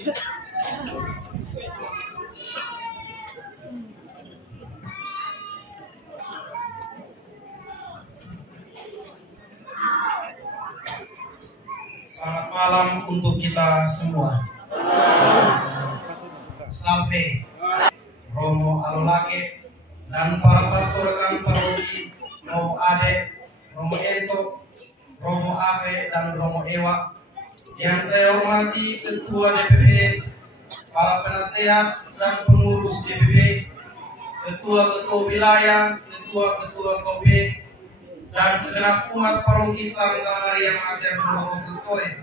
Selamat malam untuk kita semua. Salve, Romo Alolake, dan para pastor rekan parodi, Romo Ade, Romo Ento, Romo Ave, dan Romo Ewa. Yang saya hormati Ketua DPP, para penasehat dan pengurus DPP, Ketua-ketua wilayah, Ketua-ketua KB, dan segenap umat paroki Santa Maria Mater Dolorosa Sesuai.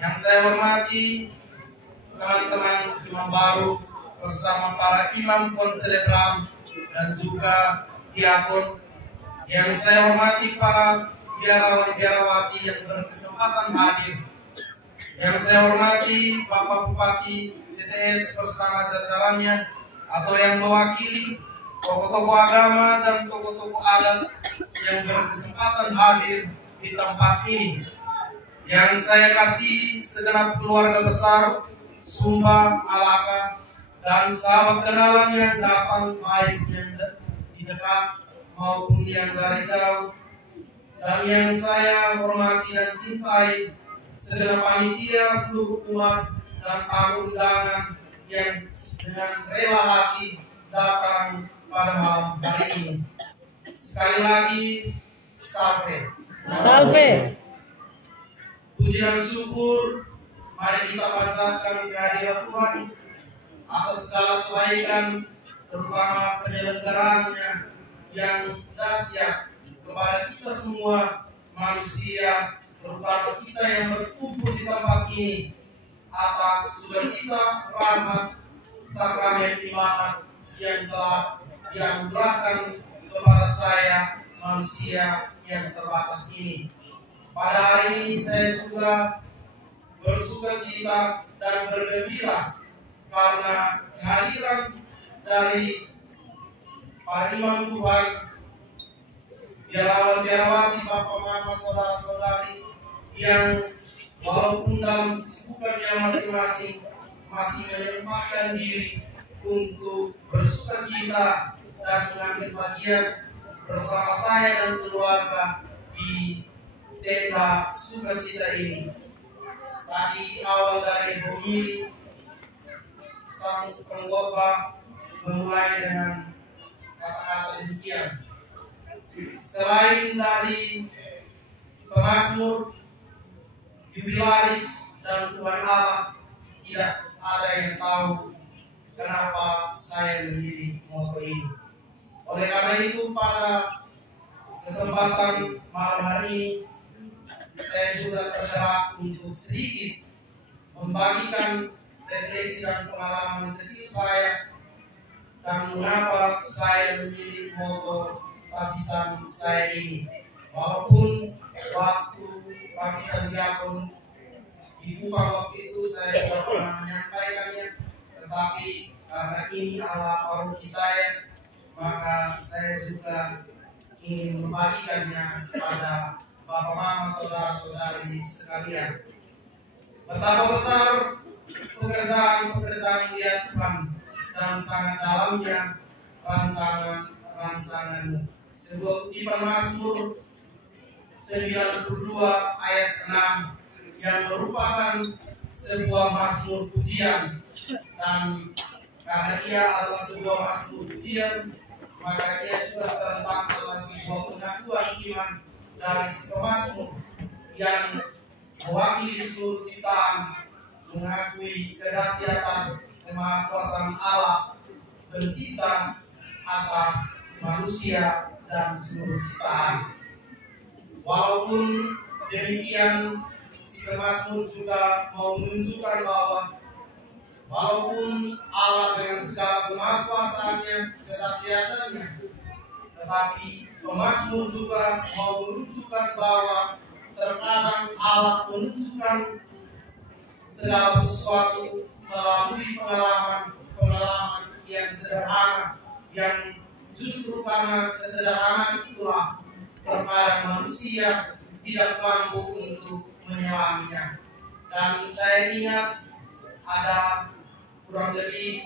Yang saya hormati teman-teman imam baru bersama para imam konselebram dan juga diakon. Yang saya hormati para biarawan-biarawati yang berkesempatan hadir. Yang saya hormati Bapak Bupati TTS bersama jajarannya atau yang mewakili tokoh-tokoh agama dan tokoh-tokoh adat yang berkesempatan hadir di tempat ini. Yang saya kasih segenap keluarga besar Sumba, Malaka, dan sahabat kenalan yang datang baik yang di dekat maupun yang dari jauh. Dan yang saya hormati dan cintai segenap panitia, seluruh umat dan tamu undangan yang dengan rela hati datang pada malam hari ini. Sekali lagi, salve. Salve. Puji dan syukur mari kita panjatkan kehadirat Tuhan atas segala kebaikan, terutama penyelenggaraannya yang dahsyat kepada kita semua manusia, terutama kita yang berkumpul di tempat ini atas sukacita, rahmat, sakramen imanan yang telah dianugerahkan kepada saya manusia yang terbatas ini. Pada hari ini saya juga bersukacita dan bergembira karena kehadiran dari para imam Tuhan, biarawan-biarawati, bapak mama, saudara-saudari yang walaupun dalam kesibukannya masing-masing masih menyempatkan diri untuk bersukacita dan mengambil bagian bersama saya dan keluarga di tenda sukacita ini. Tadi awal dari homili sang pengkhotbah memulai dengan kata-kata demikian. Selain dari pemazmur, jubilaris, dan Tuhan Allah, tidak ada yang tahu kenapa saya memilih moto ini. Oleh karena itu pada kesempatan malam hari ini saya juga tergerak untuk sedikit membagikan refleksi dan pengalaman kecil saya dan mengapa saya memilih moto lapisan saya ini. Walaupun waktu lapisan diakon di Kupang waktu itu saya sudah pernah menyampaikannya, tetapi karena ini adalah paroki saya, maka saya juga ingin membagikannya pada bapak mama, saudara-saudari sekalian. Betapa besar pekerjaan-pekerjaan dia Tuhan dan sangat dalamnya rancangan-rancanganmu. Sebuah kutipan Mazmur 92 ayat 6 yang merupakan sebuah mazmur pujian, dan karena ia adalah sebuah mazmur pujian, maka ia juga serentak adalah sebuah pengakuan iman dari si pemazmur yang mewakili seluruh ciptaan, mengakui kedahsyatan kemahakuasaan Allah pencipta atas manusia dan seluruh ciptaan. Walaupun demikian, si pemazmur juga mau menunjukkan bahwa walaupun Allah dengan segala kemahakuasaannya, kedahsyatannya, tetapi pemazmur juga mau menunjukkan bahwa terkadang Allah menunjukkan segala sesuatu melalui pengalaman yang sederhana, yang justru karena kesederhanaan itulah terkadang manusia tidak mampu untuk menyelaminya. Dan saya ingat ada kurang lebih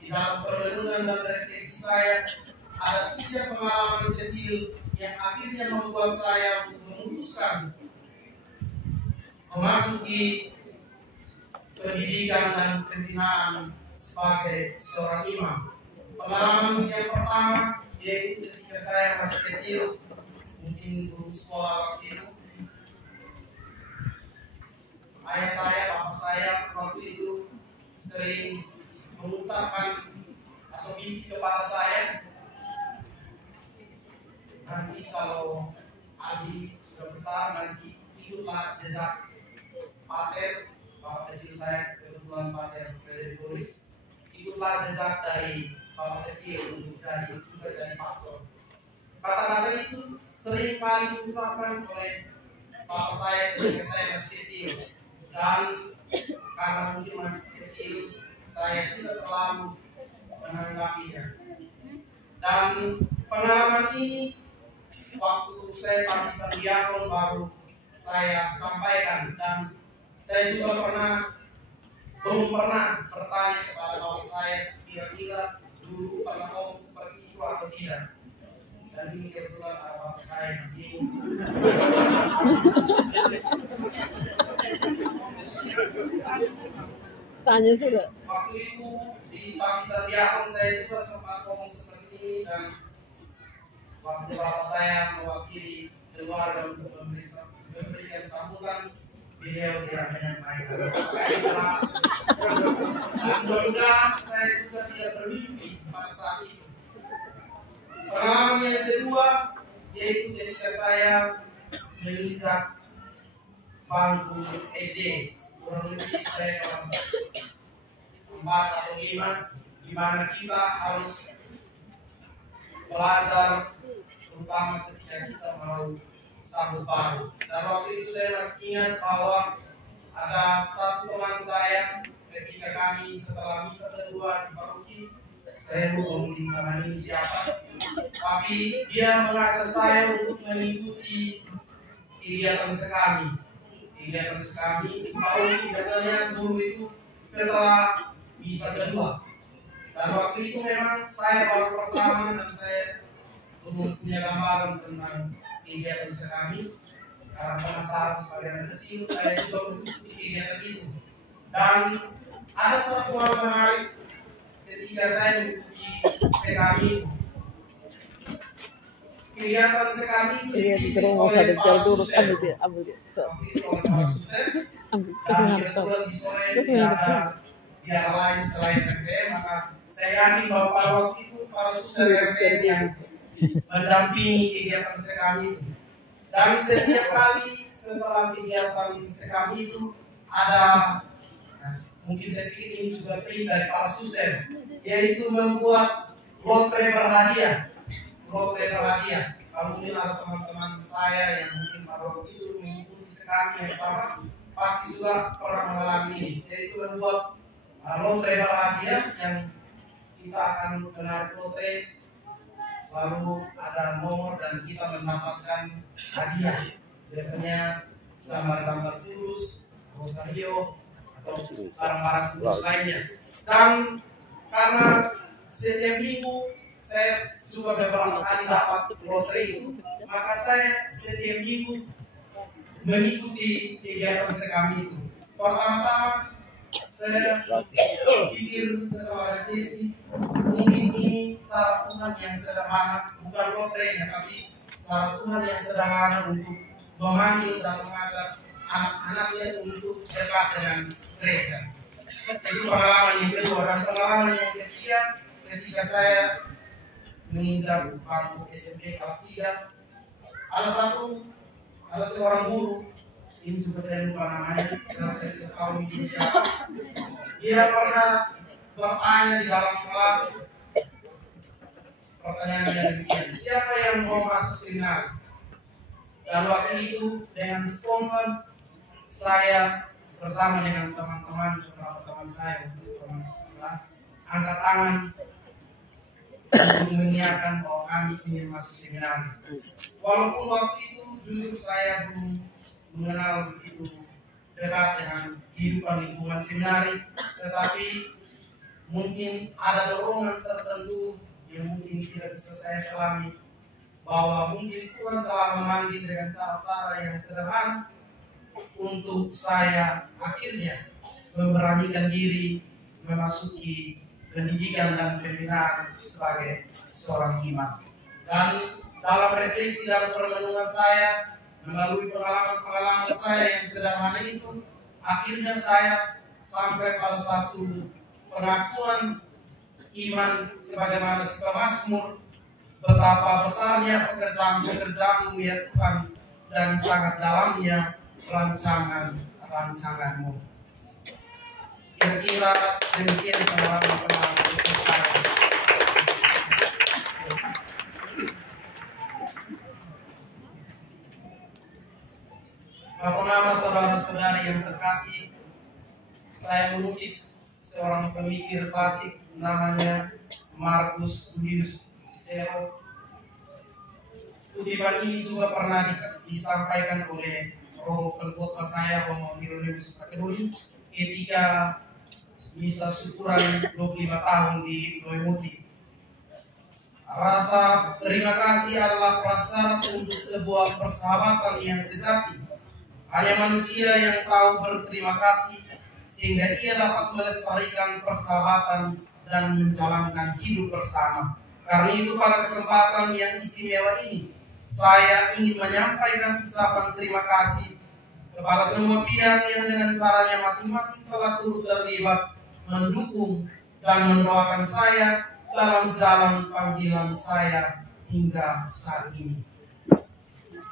di dalam perenungan dan refleksi saya ada 3 pengalaman kecil yang akhirnya membuat saya untuk memutuskan memasuki pendidikan dan pembinaan sebagai seorang imam. Pengalaman yang pertama yaitu ketika saya masih kecil, mungkin belum sekolah waktu itu. Ayah saya, bapak saya waktu itu sering mengucapkan atau bisik kepada saya, nanti kalau Adi sudah besar nanti ikutlah jejak pater. Bapak kecil saya kebetulan pater tulis, ikutlah jejak dari bapak kecil untuk jadi pastor. Kata-kata itu sering kali diucapkan oleh bapak saya ketika saya masih kecil, dan karena mungkin masih kecil saya tidak terlalu menanggapinya. Dan pengalaman ini waktu saya tak bisa diakon baru saya sampaikan, dan saya juga belum pernah bertanya kepada bapak saya kira-kira dulu pernah ngomong seperti itu atau tidak. Dan ini kebetulan ada bapak saya di sini. Tanya sudah. Waktu itu di Pakistan Diakon saya juga sempat ngomong seperti ini, dan waktu bapak saya mewakili keluarga untuk memberikan sambutan, beliau tidak menyampaikan. Dan mudah-mudahan saya juga tidak bermimpi pada saat itu. Pengalaman yang kedua yaitu ketika saya menginjak bangku SD, kurang lebih saya kelas 4 atau 5, di mana kita harus belajar, terutama ketika kita mau sambut baru. Dan waktu itu saya masih ingat bahwa ada satu teman saya ketika kami setelah misa kedua di paroki, saya belum mengetahui siapa, tapi dia mengajak saya untuk mengikuti kegiatan sekami. Kegiatan sekami di paroki biasanya dulu itu setelah misa kedua. Dan waktu itu memang saya baru pertama dan saya belum punya gambaran tentang kegiatan sekami. Karena penasaran sebagai anak kecil, saya juga mengikuti kegiatan itu. Dan ada satu hal menarik ketika saya mengikuti sekami. Kegiatan sekami itu dipimpin oleh para suster. Kebetulan di sore tidak ada yang lain selain RVM, maka saya yakin bahwa pada waktu itu para suster RVM yang mendampingi kegiatan sekami itu. Dan setiap kali setelah kegiatan sekami itu ada, mungkin saya pikir ini juga trik dari para suster, yaitu membuat lotre berhadiah. Lotre berhadiah. Kalau mungkin ada teman-teman saya yang mungkin pada waktu itu mengikuti sekami yang sama, pasti juga pernah mengalami ini, yaitu membuat lotre berhadiah yang kita akan menarik lotre, lalu ada nomor dan kita mendapatkan hadiah. Biasanya gambar-gambar tulus, rosario, atau barang-barang tulus lainnya. Dan karena setiap minggu saya juga beberapa kali dapat lotre itu, maka saya setiap minggu mengikuti kegiatan sekami itu. Pertama-tama saya pikir setelah refleksi, mungkin ini cara Tuhan yang sederhana, bukan lotrenya, tapi cara Tuhan yang sederhana untuk memanggil dan mengajak anak-anaknya untuk dekat dengan gereja. Itu pengalaman yang kedua. Dan pengalaman yang ketiga, ketika saya menginjak bangku SMP kelas 3, ada seorang guru, ini juga saya lupa namanya, dan saya tidak tahu ini siapa. Dia pernah bertanya di dalam kelas, pertanyaan yang demikian, siapa yang mau masuk seminar? Dan waktu itu dengan spontan saya bersama dengan teman-teman, beberapa teman saya untuk teman kelas, angkat tangan untuk menyiapkan bahwa kami ingin masuk seminar. Walaupun waktu itu jujur saya belum mengenal begitu dekat dengan kehidupan lingkungan seminari, tetapi mungkin ada dorongan tertentu yang mungkin tidak bisa saya selami, bahwa mungkin Tuhan telah memanggil dengan cara-cara yang sederhana untuk saya akhirnya memberanikan diri memasuki pendidikan dan pembinaan sebagai seorang imam. Dan dalam refleksi dalam permenungan saya, melalui pengalaman-pengalaman saya yang sederhana itu, akhirnya saya sampai pada satu pengakuan iman sebagaimana si pemazmur, betapa besarnya pekerjaan-pekerjaanmu ya Tuhan, dan sangat dalamnya rancangan-rancanganmu. Kira-kira demikian pengalaman-pengalaman itu saya. Bapak nama saudara-saudari yang terkasih, saya mengutip seorang pemikir klasik namanya Marcus Tullius Cicero. Kutipan ini juga pernah disampaikan oleh Romo pengkhotbah saya, Romo Hieronymus Makedoni, ketika misa syukuran 25 tahun di Noemuti. Rasa terima kasih adalah prasyarat untuk sebuah persahabatan yang sejati. Hanya manusia yang tahu berterima kasih, sehingga ia dapat melestarikan persahabatan dan menjalankan hidup bersama. Karena itu pada kesempatan yang istimewa ini, saya ingin menyampaikan ucapan terima kasih kepada semua pihak yang dengan caranya masing-masing telah turut terlibat, mendukung, dan mendoakan saya dalam jalan panggilan saya hingga saat ini.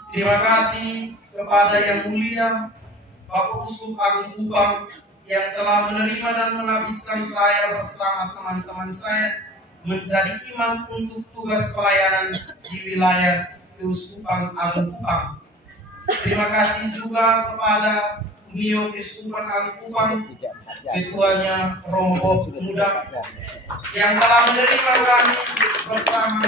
Terima kasih kepada Yang Mulia Bapak Uskup Agung Kupang yang telah menerima dan menabiskan saya bersama teman-teman saya menjadi imam untuk tugas pelayanan di wilayah Keuskupan Agung Kupang. Terima kasih juga kepada Unio Keuskupan Agung Kupang, ketuanya Romo Bob Muda, yang telah menerima kami bersama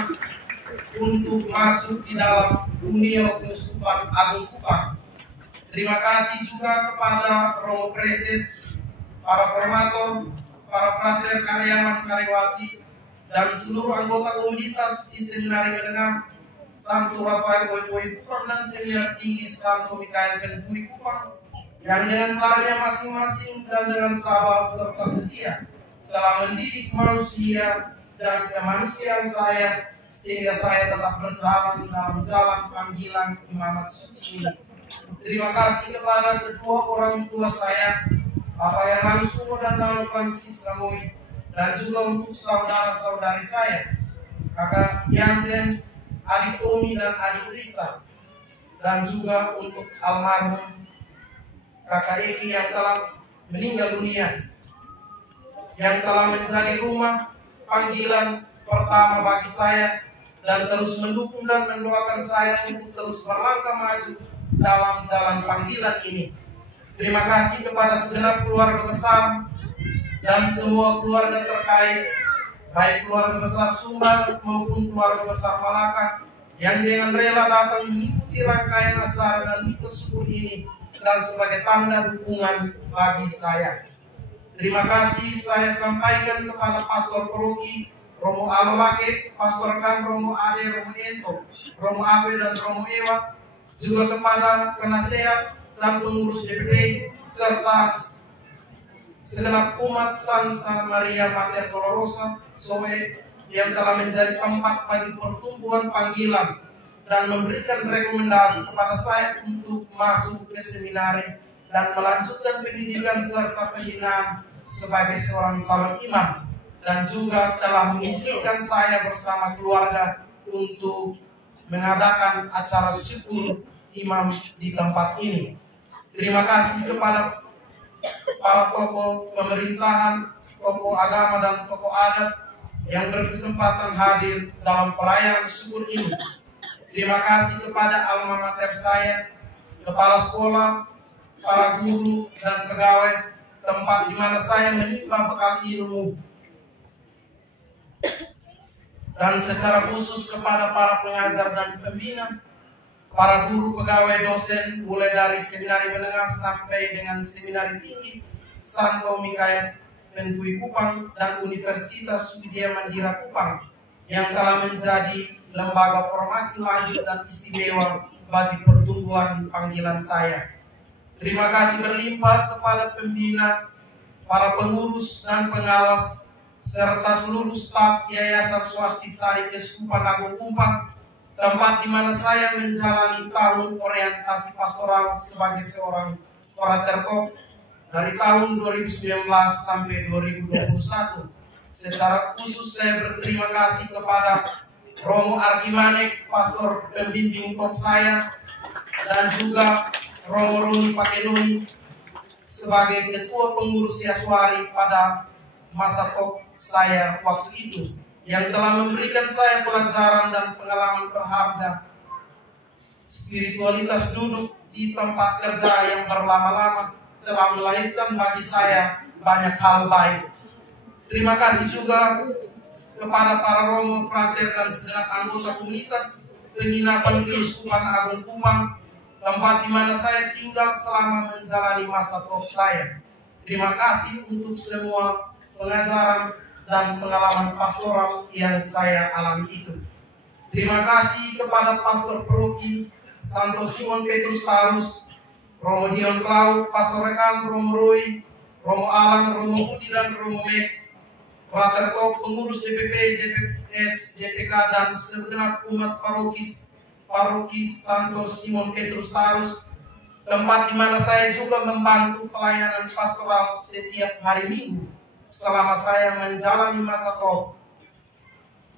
untuk masuk di dalam Unio Keuskupan Agung Kupang. Terima kasih juga kepada Romo Preses, para formator, para frater karyawan karyawati, dan seluruh anggota komunitas di Seminari Menengah Santo Rafael Boy Kupang dan Seminar Tinggi Santo Mikael Penturi Kupang, yang dengan caranya masing-masing dan dengan sabar serta setia telah mendidik manusia dan kemanusiaan saya, sehingga saya tetap berjalan dalam jalan panggilan imamat suci ini. Terima kasih kepada kedua orang tua saya, Bapak Hermanus Umo dan Mama Francis Lamoy, dan juga untuk saudara-saudari saya, Kakak Yansen, adik Tommy dan adik Krista, dan juga untuk almarhum Kakak Eki yang telah meninggal dunia, yang telah menjadi rumah panggilan pertama bagi saya dan terus mendukung dan mendoakan saya untuk terus berlangkah maju dalam jalan panggilan ini. Terima kasih kepada segenap keluarga besar dan semua keluarga terkait, baik keluarga besar Sumbar maupun keluarga besar Malaka, yang dengan rela datang mengikuti rangkaian acara dan misa syukur ini dan sebagai tanda dukungan bagi saya. Terima kasih saya sampaikan kepada Pastor Paroki Romo Alolake, Pastor Kan Romo Ade, Romo Ento, Romo Abe dan Romo Ewa, juga kepada penasehat dan pengurus DPD serta segenap umat Santa Maria Mater Dolorosa Soe yang telah menjadi tempat bagi pertumbuhan panggilan dan memberikan rekomendasi kepada saya untuk masuk ke seminari dan melanjutkan pendidikan serta pembinaan sebagai seorang calon imam, dan juga telah mengizinkan saya bersama keluarga untuk mengadakan acara syukur imam di tempat ini. Terima kasih kepada para tokoh pemerintahan, tokoh agama dan tokoh adat yang berkesempatan hadir dalam pelayanan syukur ini. Terima kasih kepada alma mater saya, kepala sekolah, para guru dan pegawai, tempat di mana saya menimba bekal ilmu. Dan secara khusus kepada para pengajar dan pembina, para guru pegawai dosen mulai dari seminari menengah sampai dengan seminari tinggi Santo Mikael Mentui Kupang dan Universitas Widya Mandira Kupang yang telah menjadi lembaga formasi lanjut dan istimewa bagi pertumbuhan panggilan saya. Terima kasih berlimpah kepada pembina, para pengurus dan pengawas, serta seluruh staf Yayasan Swastisari Keuskupan Agung Kupang, tempat di mana saya menjalani tahun orientasi pastoral sebagai seorang orator top dari tahun 2019 sampai 2021. Secara khusus saya berterima kasih kepada Romo Arkimanek, pastor pembimbing top saya, dan juga Romo Roni Pakenoni sebagai ketua pengurus Yaswari pada masa top saya waktu itu, yang telah memberikan saya pelajaran dan pengalaman berharga. Spiritualitas duduk di tempat kerja yang berlama-lama telah melahirkan bagi saya banyak hal baik. Terima kasih juga kepada para romo, frater, dan segenap anggota komunitas penginapan Keuskupan Agung Kupang, tempat di mana saya tinggal selama menjalani masa top saya. Terima kasih untuk semua pengajaran dan pengalaman pastoral yang saya alami itu. Terima kasih kepada Pastor Paroki Santo Simon Petrus Tarus, Romo Dion Klau, Pastor Rekan, Romo Roy, Romo Alan, Romo Budi, dan Romo Max, Frater Top, pengurus DPP, DPS, DPK, dan segenap umat paroki Santo Simon Petrus Tarus, tempat di mana saya juga membantu pelayanan pastoral setiap hari Minggu selama saya menjalani masa top.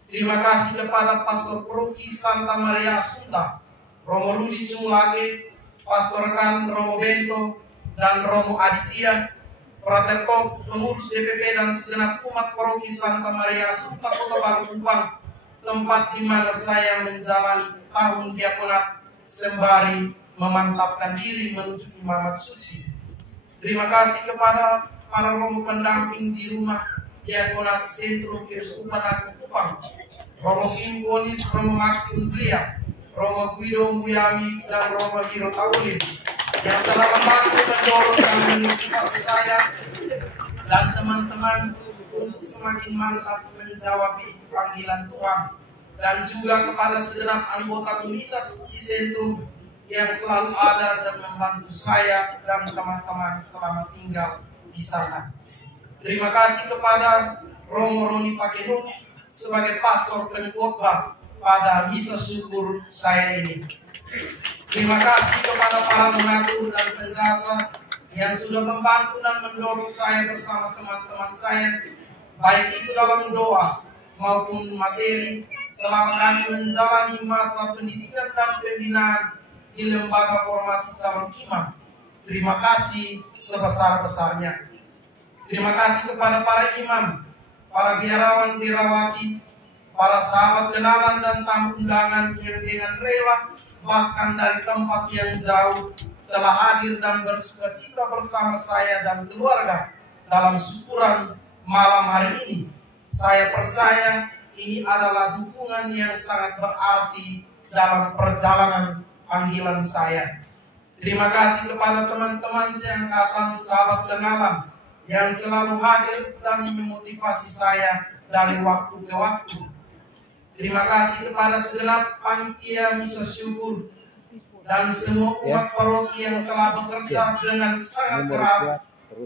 Terima kasih kepada Pastor Paroki Santa Maria Asunta, Romo Rudi Cumulage, Pastor Kan, Romo Bento, dan Romo Aditya, Frater Top, pengurus DPP, dan segenap umat paroki Santa Maria Asunta Kota Baru Kupang, tempat di mana saya menjalani tahun diakonat sembari memantapkan diri menuju imamat suci. Terima kasih kepada para romo pendamping di rumah diakonat Sentrum Keuskupan Agung Kupang, Romo Kim Wonis, Romo Maxim Tria, Romo Guido Mbuyami, dan Romo Hiro Taulin, yang telah membantu mendorong dan memotivasi saya dan teman-teman untuk semakin mantap menjawab panggilan Tuhan, dan juga kepada segenap anggota komunitas di Sentrum yang selalu ada dan membantu saya dan teman-teman selama tinggal di sana. Terima kasih kepada Romo Roni Pakenoni sebagai pastor pengkhotbah pada misa syukur saya ini. Terima kasih kepada para donatur dan penjasa yang sudah membantu dan mendorong saya bersama teman-teman saya, baik itu dalam doa maupun materi, selama kami menjalani masa pendidikan dan pembinaan di lembaga formasi calon imam. Terima kasih sebesar-besarnya. Terima kasih kepada para imam, para biarawan biarawati, para sahabat kenalan dan tamu undangan yang dengan rela bahkan dari tempat yang jauh telah hadir dan bersukacita bersama saya dan keluarga dalam syukuran malam hari ini. Saya percaya ini adalah dukungan yang sangat berarti dalam perjalanan panggilan saya. Terima kasih kepada teman-teman seangkatan sahabat kenalan yang selalu hadir dan memotivasi saya dari waktu ke waktu. Terima kasih kepada segenap panitia misa syukur dan semua umat paroki yang telah bekerja dengan sangat keras,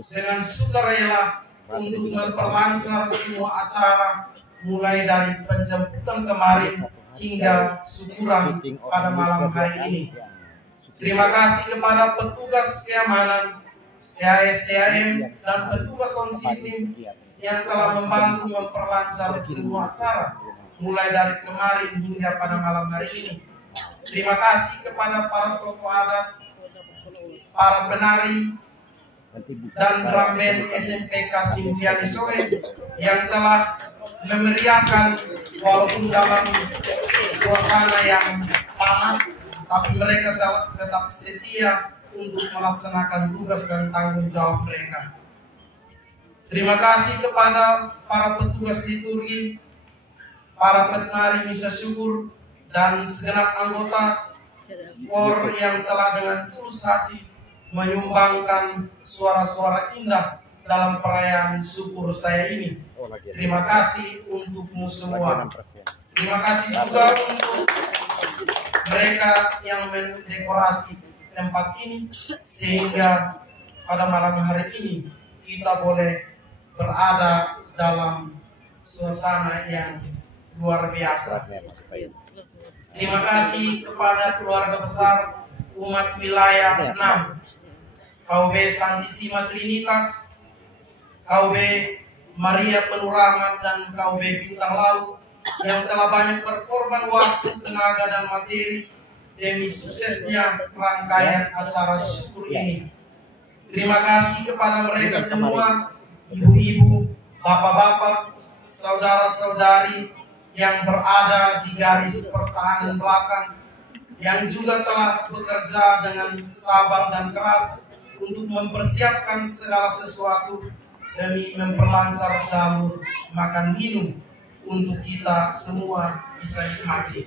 dengan sukarela untuk memperlancar semua acara, mulai dari penjemputan kemarin hingga syukuran pada malam hari ini. Terima kasih kepada petugas keamanan, PASTAM, dan petugas konsistem yang telah membantu memperlancar semua acara, mulai dari kemarin hingga pada malam hari ini. Terima kasih kepada para tokoh adat, para penari, dan drum band SMP Kasim Fianisoe yang telah memeriahkan walaupun dalam suasana yang panas, tapi mereka tetap setia untuk melaksanakan tugas dan tanggung jawab mereka. Terima kasih kepada para petugas liturgi, para penari misa syukur, dan segenap anggota Kor yang telah dengan tulus hati menyumbangkan suara-suara indah dalam perayaan syukur saya ini. Terima kasih untukmu semua. Terima kasih juga untuk mereka yang mendekorasi tempat ini sehingga pada malam hari ini kita boleh berada dalam suasana yang luar biasa. Terima kasih kepada keluarga besar umat wilayah 6 KUB Santissima Trinitas, KUB Maria Penuh dan KUB Bintang Laut yang telah banyak berkorban waktu, tenaga, dan materi demi suksesnya rangkaian acara syukur ini. Terima kasih kepada mereka semua, ibu-ibu, bapak-bapak, saudara-saudari yang berada di garis pertahanan belakang, yang juga telah bekerja dengan sabar dan keras untuk mempersiapkan segala sesuatu demi memperlancar jalur makan minum untuk kita semua bisa nikmati.